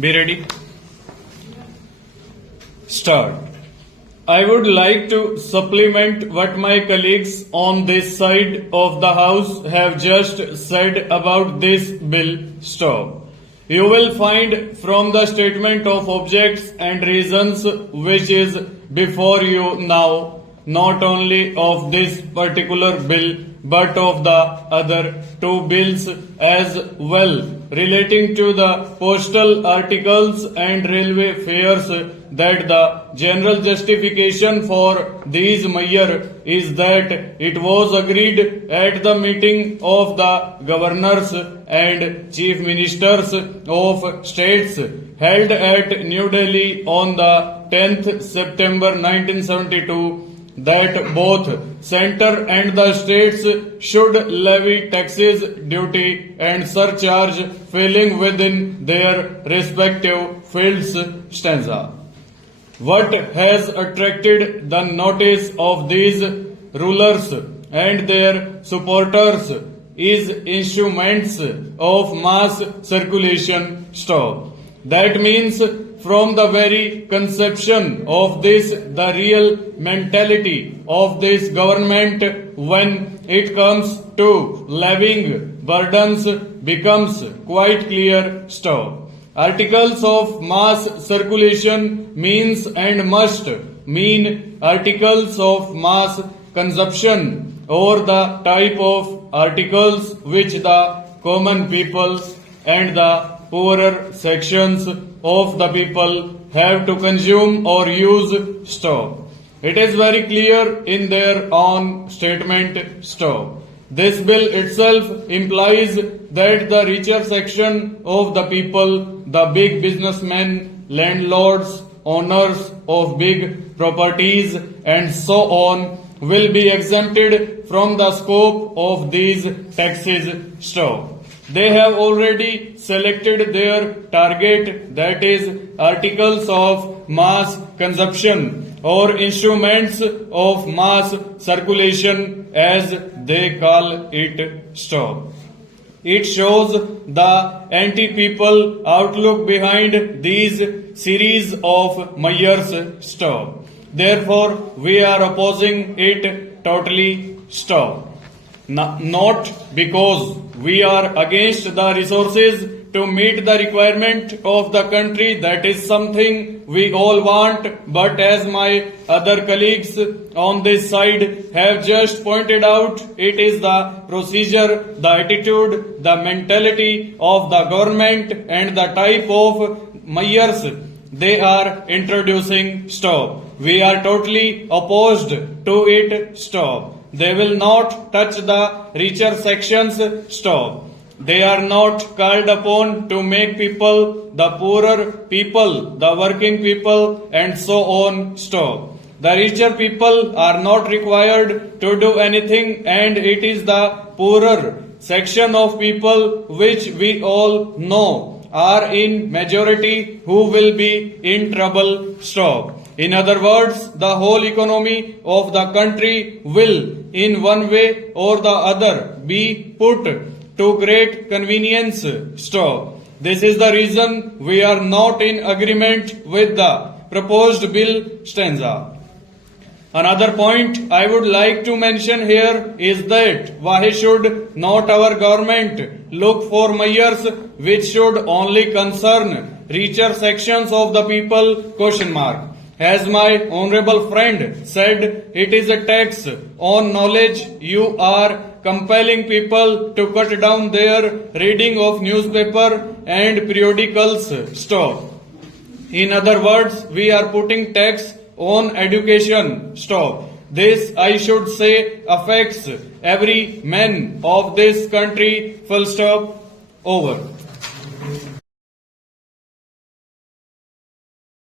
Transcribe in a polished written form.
Be ready. Start. I would like to supplement what my colleagues on this side of the house have just said about this bill. Stop. You will find from the statement of objects and reasons which is before you now, not only of this particular bill, but of the other two bills as well, relating to the postal articles and railway fares, that the general justification for these measures is that it was agreed at the meeting of the governors and chief ministers of states held at New Delhi on the 10th September 1972 that both center and the states should levy taxes, duty and surcharge falling within their respective fields. Stanza. What has attracted the notice of these rulers and their supporters is instruments of mass circulation. Stop. That means from the very conception of this, the real mentality of this government when it comes to levying burdens becomes quite clear. Stop. Articles of mass circulation means and must mean articles of mass consumption or the type of articles which the common people and the poorer sections of the people have to consume or use. Stop. It is very clear in their own statement. Stop. This bill itself implies that the richer section of the people, the big businessmen, landlords, owners of big properties and so on, will be exempted from the scope of these taxes. Stop. They have already selected their target, that is articles of mass consumption or instruments of mass circulation as they call it. Stop. It shows the anti-people outlook behind these series of measures. Stop. Therefore, we are opposing it totally. Stop. Not because we are against the resources to meet the requirement of the country, that is something we all want, but as my other colleagues on this side have just pointed out, it is the procedure, the attitude, the mentality of the government and the type of measures they are introducing. Stop. We are totally opposed to it. Stop. They will not touch the richer sections. Stop. They are not called upon to make people, the poorer people, the working people and so on. Stop. The richer people are not required to do anything, and it is the poorer section of people which we all know are in majority who will be in trouble. Stop. In other words, the whole economy of the country will, in one way or the other, be put to great convenience. Stop. This is the reason we are not in agreement with the proposed bill. Stanza. Another point I would like to mention here is that why should not our government look for measures which should only concern richer sections of the people? Question mark. As my honorable friend said, it is a tax on knowledge. You are compelling people to cut down their reading of newspaper and periodicals. Stop. In other words, we are putting tax on education. Stop. This, I should say, affects every man of this country. Full stop. Over.